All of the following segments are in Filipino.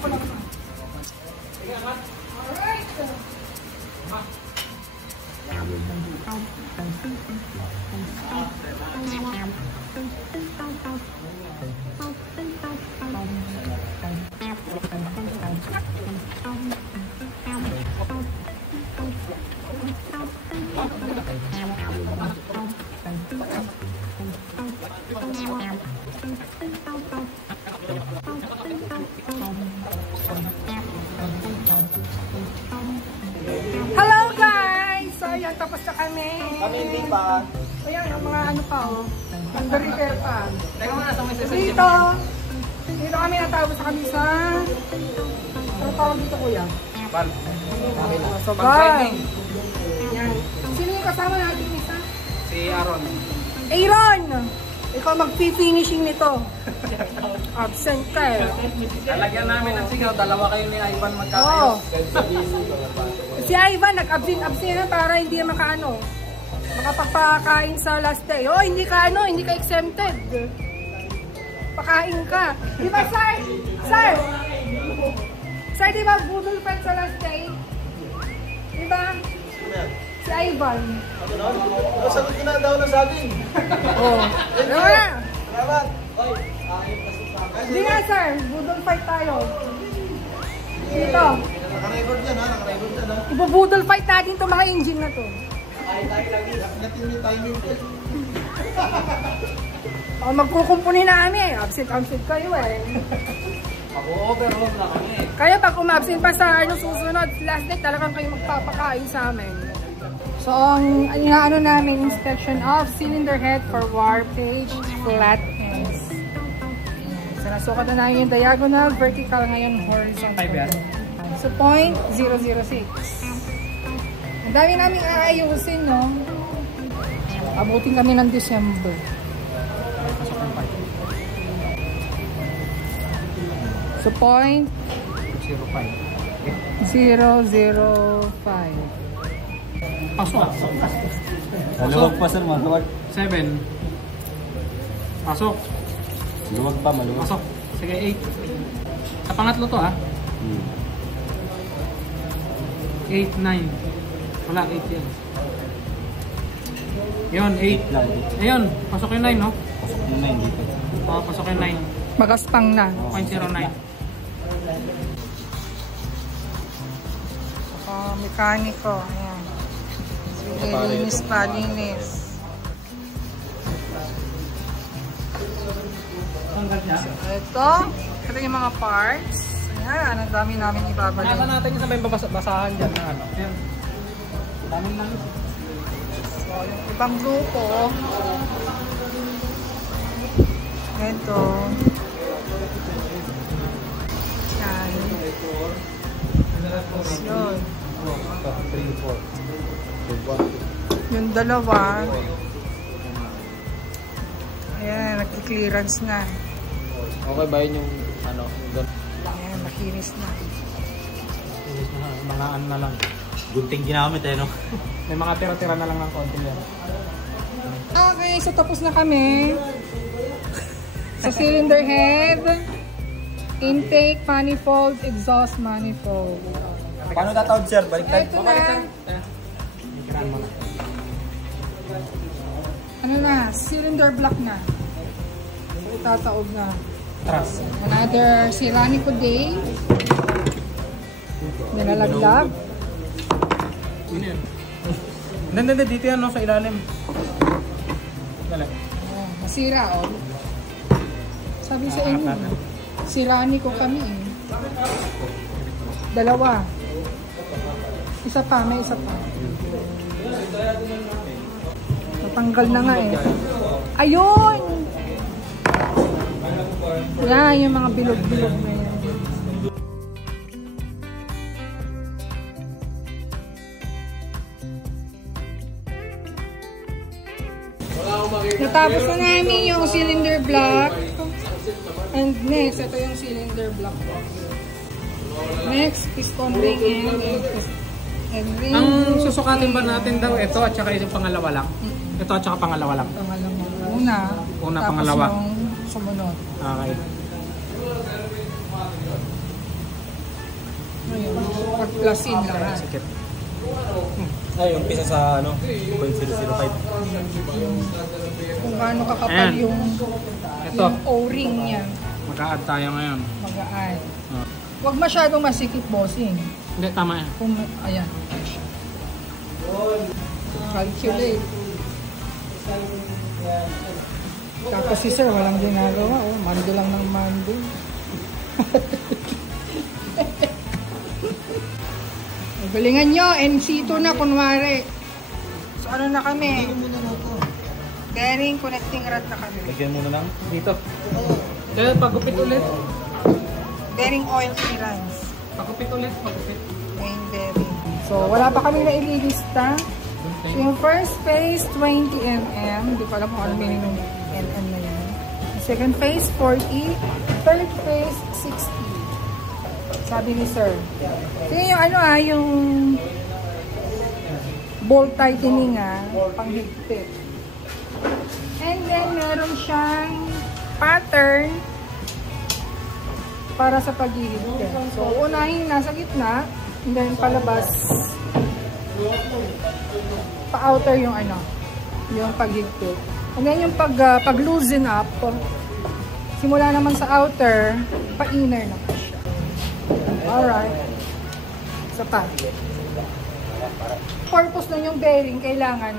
po lang. Alright. Hello guys! So ayan, tapos na kami. Kami hindi pa. Ayan, ang mga ano pa oh. Under-repair pa. Teka muna sa may session. Dito kami natapos sa kami sa... Ano tawag dito kuya? Pal. So bye! Ayan. Sino yung kasama natin isa? Si Aaron. Aaron! Ikaw mag-finishing nito. Absent ka eh. Lalagyan namin ng sigaw. Dalawa kayo ni Ivan magkakayo. Oo. Si Ivan nag-absent na para hindi na makapagpakain sa last day. Oh, hindi ka exempted. Pakain ka. Di ba, sir? Sir! Sir, di ba budol fight sa last day? Di ba? Si Ivan. Sagot ko na daw na saging. Oo. Ano na? Salamat. Hindi nga, sir. Budol fight tayo. Dito. Naka-record yan ha. Naka-record yan ha. Ibubudol fight natin itong mga engine na to. Natin yung timing. Magkukumpuni na kami. Absent kayo eh. Mag-overload na kami. Kaya pag umabsent pa sa susunod, last day talagang kayo magpapakain sa amin. So, ang ano namin, inspection of cylinder head for warpage flat ends. So, nasukat na namin yung diagonal, vertical, ngayon horizontal. So, 0.006. Ang dami namin aayusin, no? Abutin kami ng December. So, 0.005. Pasok. Maluwag pa sir, maluwag. 7. Pasok. Maluwag pa, maluwag. Pasok. Sige, 8. Sa pangatlo to ha. 8, 9. Wala, 8 yan. Yun, 8. Ayun, pasok yung 9 no? Pasok yung 9 dito. Oo, pasok yung 9. Magaspang na. 0.09. Mekaniko. Ayan. Sige, linis. Ito yung mga parts. Ayan, ang dami namin ibabalik. Nasa natin yung sabay basahan dyan na ano. Ayan. Daming namin. So, yung ibang grupo. Ito. Yan. Yun. Yung dalawa. Ayan, nag-clearance na. Okay ba yun yung ano? Ayan, makinis na. Mga ano na lang. Gunting ginamit eh, no? May mga tira-tira na lang ng konti yan. Okay, so tapos na kami. Sa cylinder head, intake manifold, exhaust manifold. Paano tatawag sir? Baliktad? Ito na. Ano na, cylinder block na. So, itataob na. Trust. Another Ceranico day. Nilalagdag. Hindi yan. Hindi, dito yan no, sa ilalim. Dali. Oh, masira oh. Sabi sa inyo, Ceranico kami eh. Dalawa. Isa pa, may isa pa. Natanggal na nga eh. Ayun! Yan, yung mga bilog-bilog na yan. Natapos na namin yung cylinder block. And next, ito yung cylinder block. Next, piston ring and ring. Ang susukatin ba natin daw ito at saka yung pangalawa lang? Ito at saka pangalawa lang? Una, pangalawa. Tapos yung sumunod. Okay. Ayun, pag-plusin lahat. Sikit. Ay, yung pisa sa ano, 0.005. Kung gaano kakapal Ayan. yung O-ring niya. Mag-a-add tayo ngayon. Mag-add. Oh. Huwag masyadong masikip, bossing. Hindi, tama yan. Kung, ayan. Calculate. Tapos si sir, walang ginagawa. Oh, mando lang ng mando. Galingan nyo, NC2 na kunwari. So ano na kami? Bearing connecting rod na kami. Lagyan muna lang. Dito. Kaya pagupit ulit. Bearing oil clearance. Pagupit ulit. Pagupit. Main bearing. So wala pa kami na ililista. So yung first phase, 20 mm. Hindi ko alam kung ano minimum mm na yan. Second phase, 40. Third phase, 60. Sabi ni sir. So yung ano yung bolt tightening panghigpit. And then meron siyang pattern para sa paghihigpit. So unahin nasa gitna, and then palabas pa-outer yung yung paghigpit. And then yung pag-loosen up, simula naman sa outer, pa-inner na po siya. Alright. Isa pa. Purpose nun yung bearing, kailangan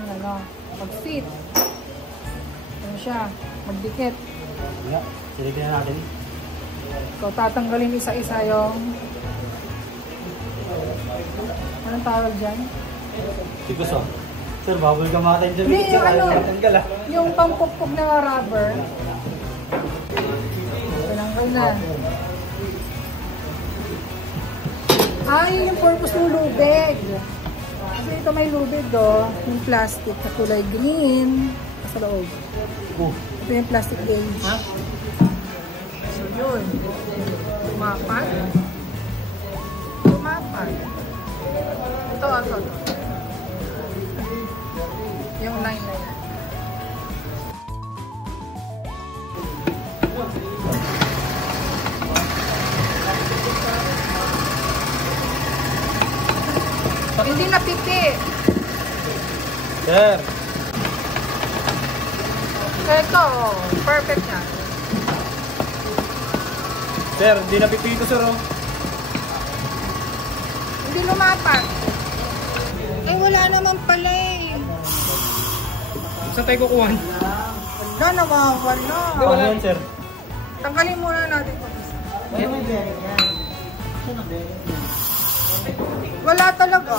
mag-fit. Ano siya? Magdikit. Wala. Silipin na natin. So, tatanggalin isa-isa yung anong tawag dyan? Sigos oh. Sir, bubble ka mga tayo dyan. Hindi, yung Tanggal ah. yung pampukpok na rubber. Tinanggal na. Yun yung purpose ng lubid. Kasi ito may lubid yung plastic na kulay green sa loob. Ito yung plastic gauge. So yun. Tumapat. Ito. Yung line na yan. Hindi napiti. Sir. Ito, perfect yan. Sir, hindi napipito sir oh. Hindi lumapat. Ay, wala naman pala eh. Saan tayo kukuhan? Nawawala. Ano yan sir? Tanggalin muna natin ito. Wala talaga.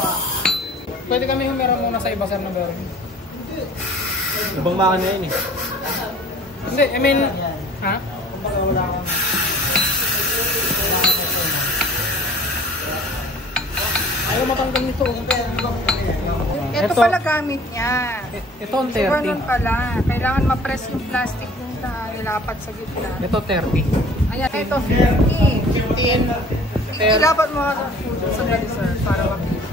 Pwede kami humira muna sa iba sir na bearing. Ibang makina yan eh. Hindi, I mean, ha? Ayaw matanggal nito. Ito pala gamit niya. Ito ang So, ganun pala. Kailangan ma-press yung plastic yung nilapat sa gitna. Ito 30. Ayan, ito 50. 15. Ilapat mo sa sir para makita.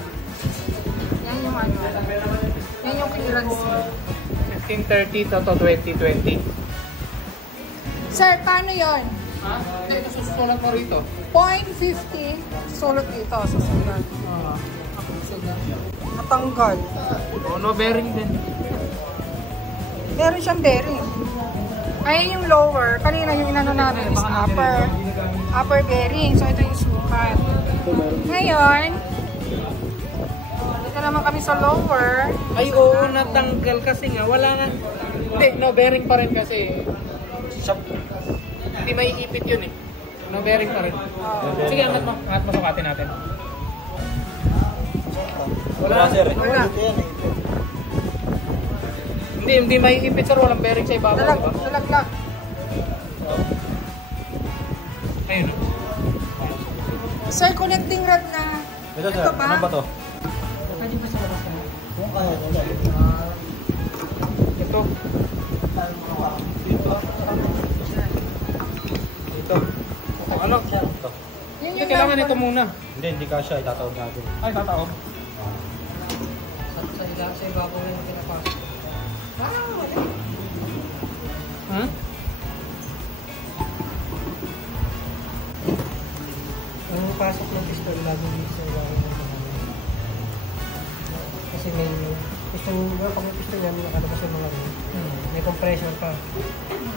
Yan yung yan yung clearance. 1530 to 2020. Sir, paano yon? Ha? Ito susulat mo rito. 0.50 sulat dito sa sulat. Natanggal. No bearing din. Meron siyang bearing. Ayun yung lower. Kanina yung inano natin is upper bearing. So ito yung sukat. Ngayon, dito naman kami sa lower. Ay, oo, natanggal kasi nga. Wala nga. Hindi, no bearing pa rin kasi. Hindi may ipit yun eh. No bearing pa rin. Sige, angat mo. Angat mo, sukatin natin. Wala sir. Wala. Hindi may ipit sir. Walang bearing sa ibabaw. Diba? Nalaglag. Ayun. Sir, connecting rod na. Ito sir, ba? ano ba to? Ito. Ito. Ano? Ito. Hindi, kailangan ito muna. Hindi kasya. Itatawag natin. Ay, tataog. Sa ibabaw na yung pinapasok. Hmm? Ang pasok ng pistol bago Kasi may piston, pag may piston yan, nakalabas yung mga rin. May compressor pa.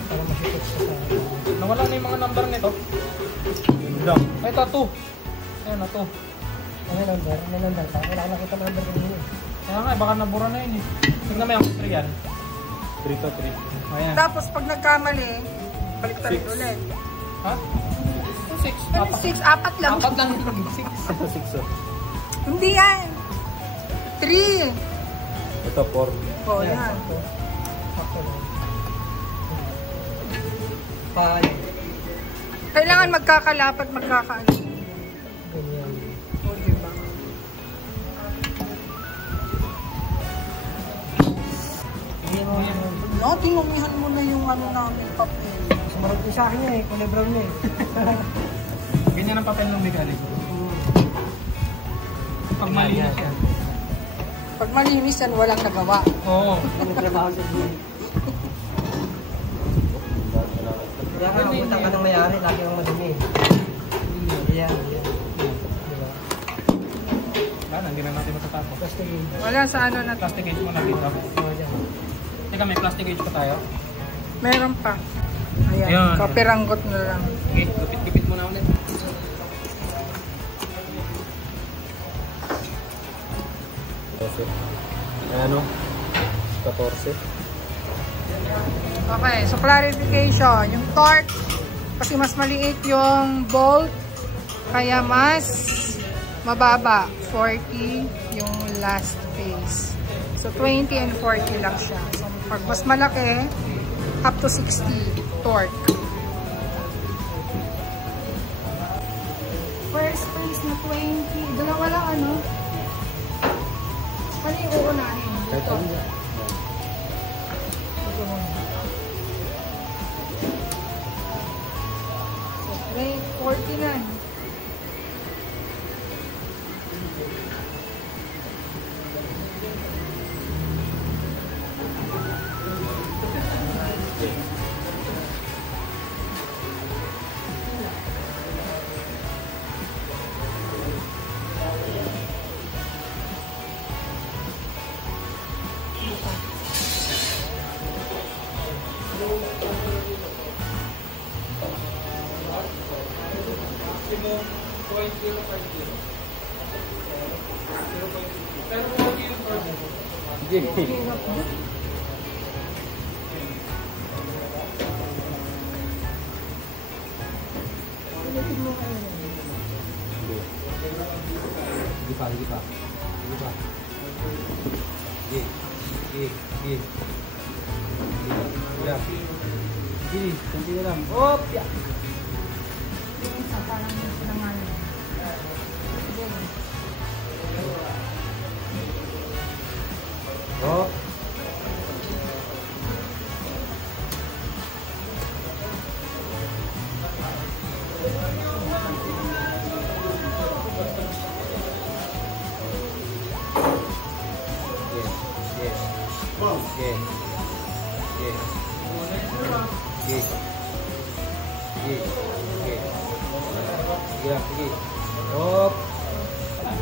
Para masipot sa sa... Nawala na yung mga number nito. Lang. Ay, ito, 2. Ayan na, 2. May number? May number pa? Wala ka nakita number ko din. Kaya nga, baka nabura na yun eh. Tignan mo yung 3 yan. 3 to 3. Ayan. Tapos pag nagkamali, balik tayo ulit. Ha? 6. 6, 4 lang. 4 lang. 6. Ito 6 oh. Hindi yan. 3. Ito 4. Oh, yan. Sakto lang. Paano? Kailangan magkakalapat, magkakaano. Ganyan. O, diba? Hindi mo yun. No, tinumihan mo na yung ano namin papel. Sumarap din sa akin yun eh. Kulay brown na eh. Ganyan ang papel ng mechanic. Pag malinis yan. Pag malinis yan, walang nagawa. Oo. Ano trabaho sa buhay? Kaya ka napunta ka ng mayari, lagi ang madumi. Yan, yan. Diba? Wala, hindi na natin matatapos. Basta yun. Wala sa ano na to. Plastic cage mo na dito. Oh, yan. Teka, may plastic cage pa tayo. Meron pa. Ayan, Ayan. kapiranggot na lang. Okay, gupit-gupit mo na ulit. Ano? 14. Okay, so clarification. Yung torque, kasi mas maliit yung bolt, kaya mas mababa. 40 yung last phase. So 20 and 40 lang siya. So pag mas malaki, up to 60 torque. First phase na 20. Dalawa lang ano? Ano yung uunahin? Ito. May 49.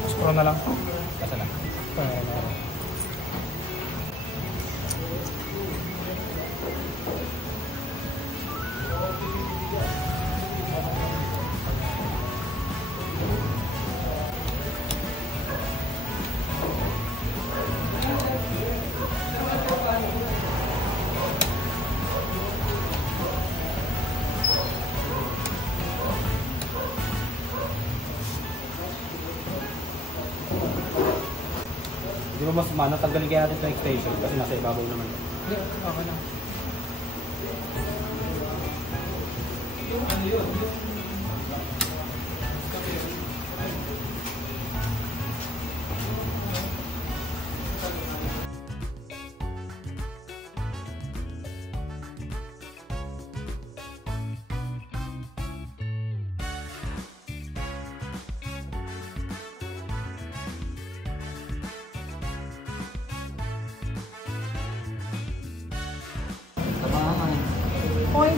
Scroll na lang. Kata na. Di ba mas mana, tanggalin kaya natin sa extension kasi nasa ibabaw naman. Hindi, okay lang.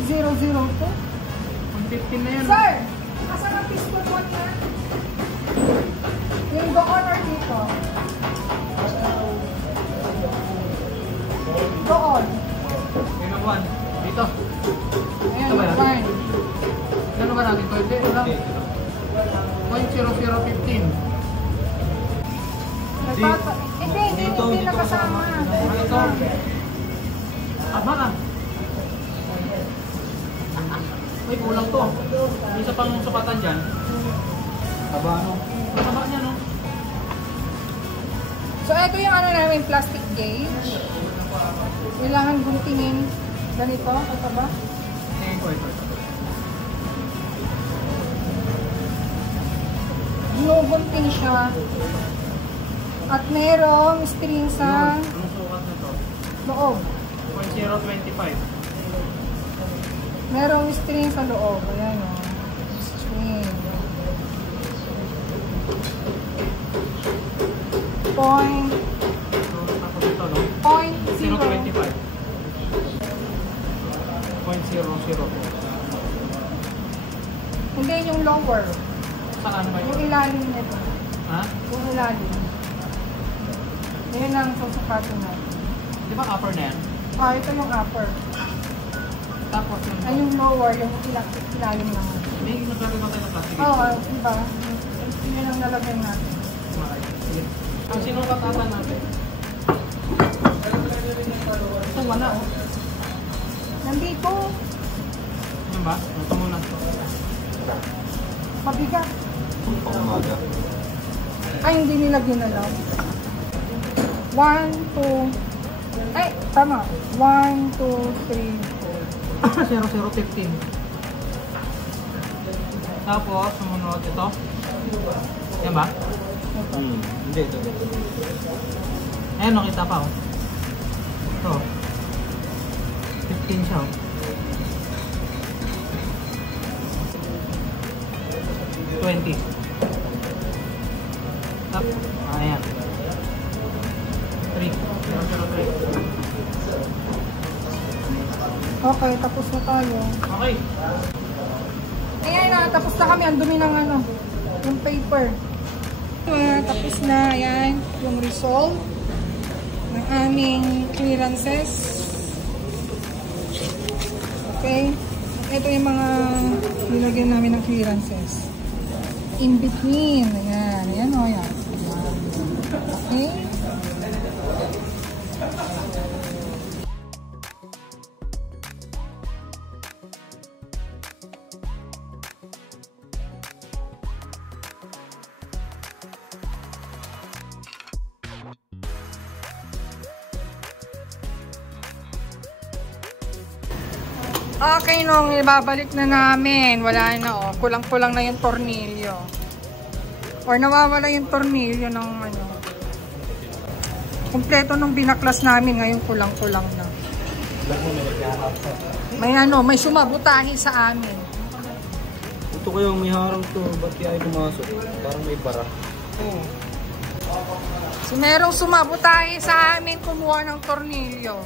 .002? 115 na yan. Sir! Asan ang piston mo niya? doon or dito? Doon. Pinabuan. Dito. Ayan, Ito ba yan? fine. Ano ba natin? 20 lang. 0.0015. Hindi nakasama. Ito. Aba na. Uy, kulang to. Isa pang sukatan dyan. Aba ano? Aba niya no? So, ito yung ano namin, plastic gauge. Kailangan guntingin. Ganito, ito ba? Ito. Ginugunting siya. At merong string sa Anong sukat na to? loob. 0.025. Merong string sa loob. Ayan o. String. Point. Tapos ito no? Point 0.25. 0.002. Hindi yung lower. Saan ba Yung yun? ilalim nito. Ha? Yung ilalim. Yan ang susukatin natin. Di ba upper na yan? Ah, ito yung upper. Tapos yung... Ay, yung lower, yung ilalim naman. May naglagay ba tayo ng plastic? Oo, diba? Yun ang nalagay natin. Sige. Ang sinukatan natin. Ito wala oh. Nandito. Ano ba? Ito muna. Mabigat. Ay, hindi nila ginalaw. 1, 2. Ay, tama. 1, 2, 3. 0.015. Tapos, sumunod ito. Yan ba? Hindi, ito. Ayan, nakita pa oh. Ito. 15 siya oh. 20. Ayan. 3. 0.003. Okay, tapos na tayo. Okay. Ayan na, tapos na kami. Ang dumi ng ano, yung paper. Tapos na, ayan, yung result ng aming clearances. Okay. Ito yung mga nilagyan namin ng clearances. In between. Ayan. Ayan o. Ayan. Okay. Okay, nung ibabalik na namin, wala na oh, kulang-kulang na yung tornilyo. Or nawawala yung tornilyo ng ano. Kumpleto nung binaklas namin, ngayon kulang-kulang na. May ano, may sumabutahi sa amin. Ito kayo, may harang to. Ba't kaya ay pumasok? Parang may bara. Oh. So, merong sumabutahi sa amin kumuha ng tornilyo.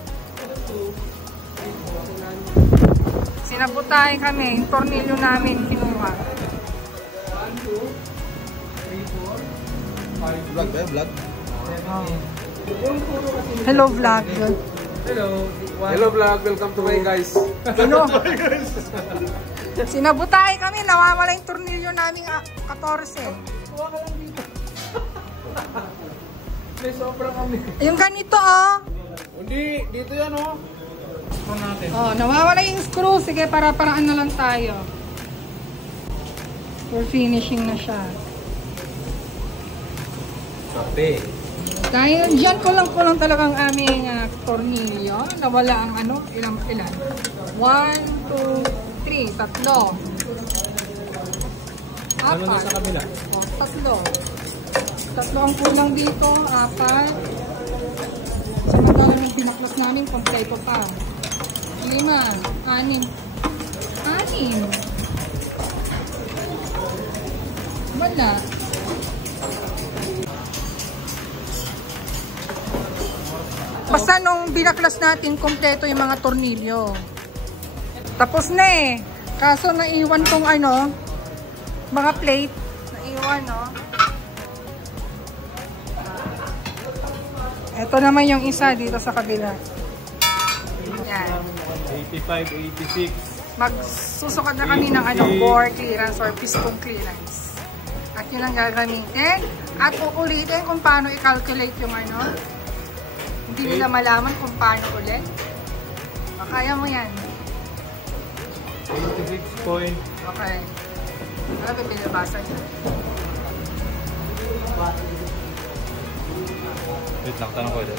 Sinabutahe kami, yung tornilyo namin kinuha. Vlog ba? Vlog? Hello vlog. Hello. Hello vlog, welcome to my guys. Ano? Sinabutahe kami, nawawala yung tornilyo namin 14. Kuha ka lang dito. May sobra kami. Yung ganito oh. Hindi, dito yan oh. Ito natin. Oh, nawawala yung screw. Sige, para-paraan na lang tayo. We're finishing na siya. Sabi. Dahil dyan kulang-kulang talagang aming tornilyo. Nawala ang ano, ilan? 1, 2, 3, tatlo. Ano na sa kabila? Oh, tatlo. Tatlo ang kulang dito, 4. Samantala yung pinaklas namin, kompleto pa. 5, 6. 6. Wala. Basta nung binaklas natin, kompleto yung mga tornilyo. Tapos na eh. Kaso naiwan tong ano, mga plate. Naiwan, no? Ito naman yung isa dito sa kabila. Yan. 85, 86. Magsusukat na kami ng bore clearance or piston clearance. At yun ang gagamitin. At uulitin kung paano i-calculate yung Hindi nila malaman kung paano ulit. Kaya mo yan. 86 point. Okay. Ano ba binabasa niya? Wait lang, tanong ko ito.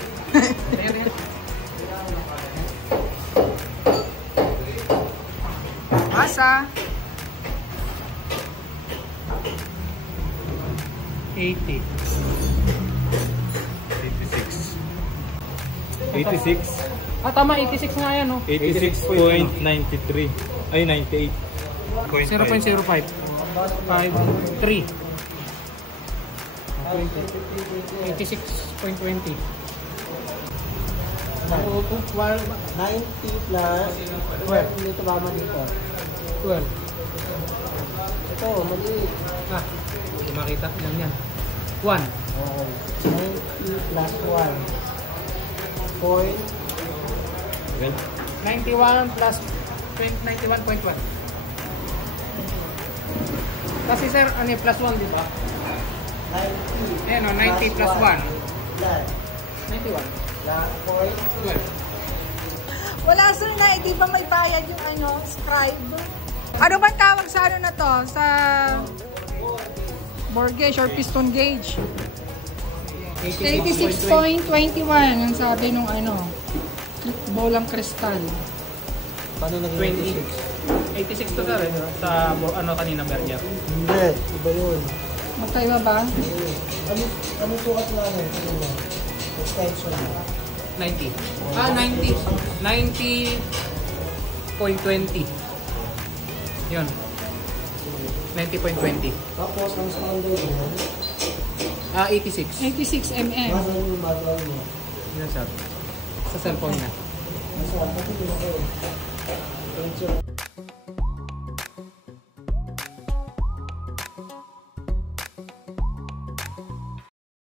Basa. 80. 86. 86. Tama, 86 nga yan, no? 86.93. Ay, 98. 0.05. 53. 86.20. 90 plus 12. Dito ba dito? 12. Ito, maliit. Hindi makita. Yan. 1. Okay. 90 plus 1. Point. 91 plus 91.1. Kasi sir, plus 1, di ba? 90. Ayan o, 90 plus 1. Plus. 91. Plus point. 12. Wala sir na, di ba may bayad yung scribe? Ano bang tawag sa na to? Sa bore gauge or piston gauge? 86.21 ang sabi nung bolang kristal. Paano naging 86 to sir, sa kanina Berger. Hindi, iba yun. Magkaiba ba? Ano sukat namin? Extension. 90. 90.20. Yun. 90.20. Tapos, ang standard mo, 86. 86 mm. masan yung manual mo. Yan sir. Sa cellphone na. Masan, pati ko na kayo. Extension.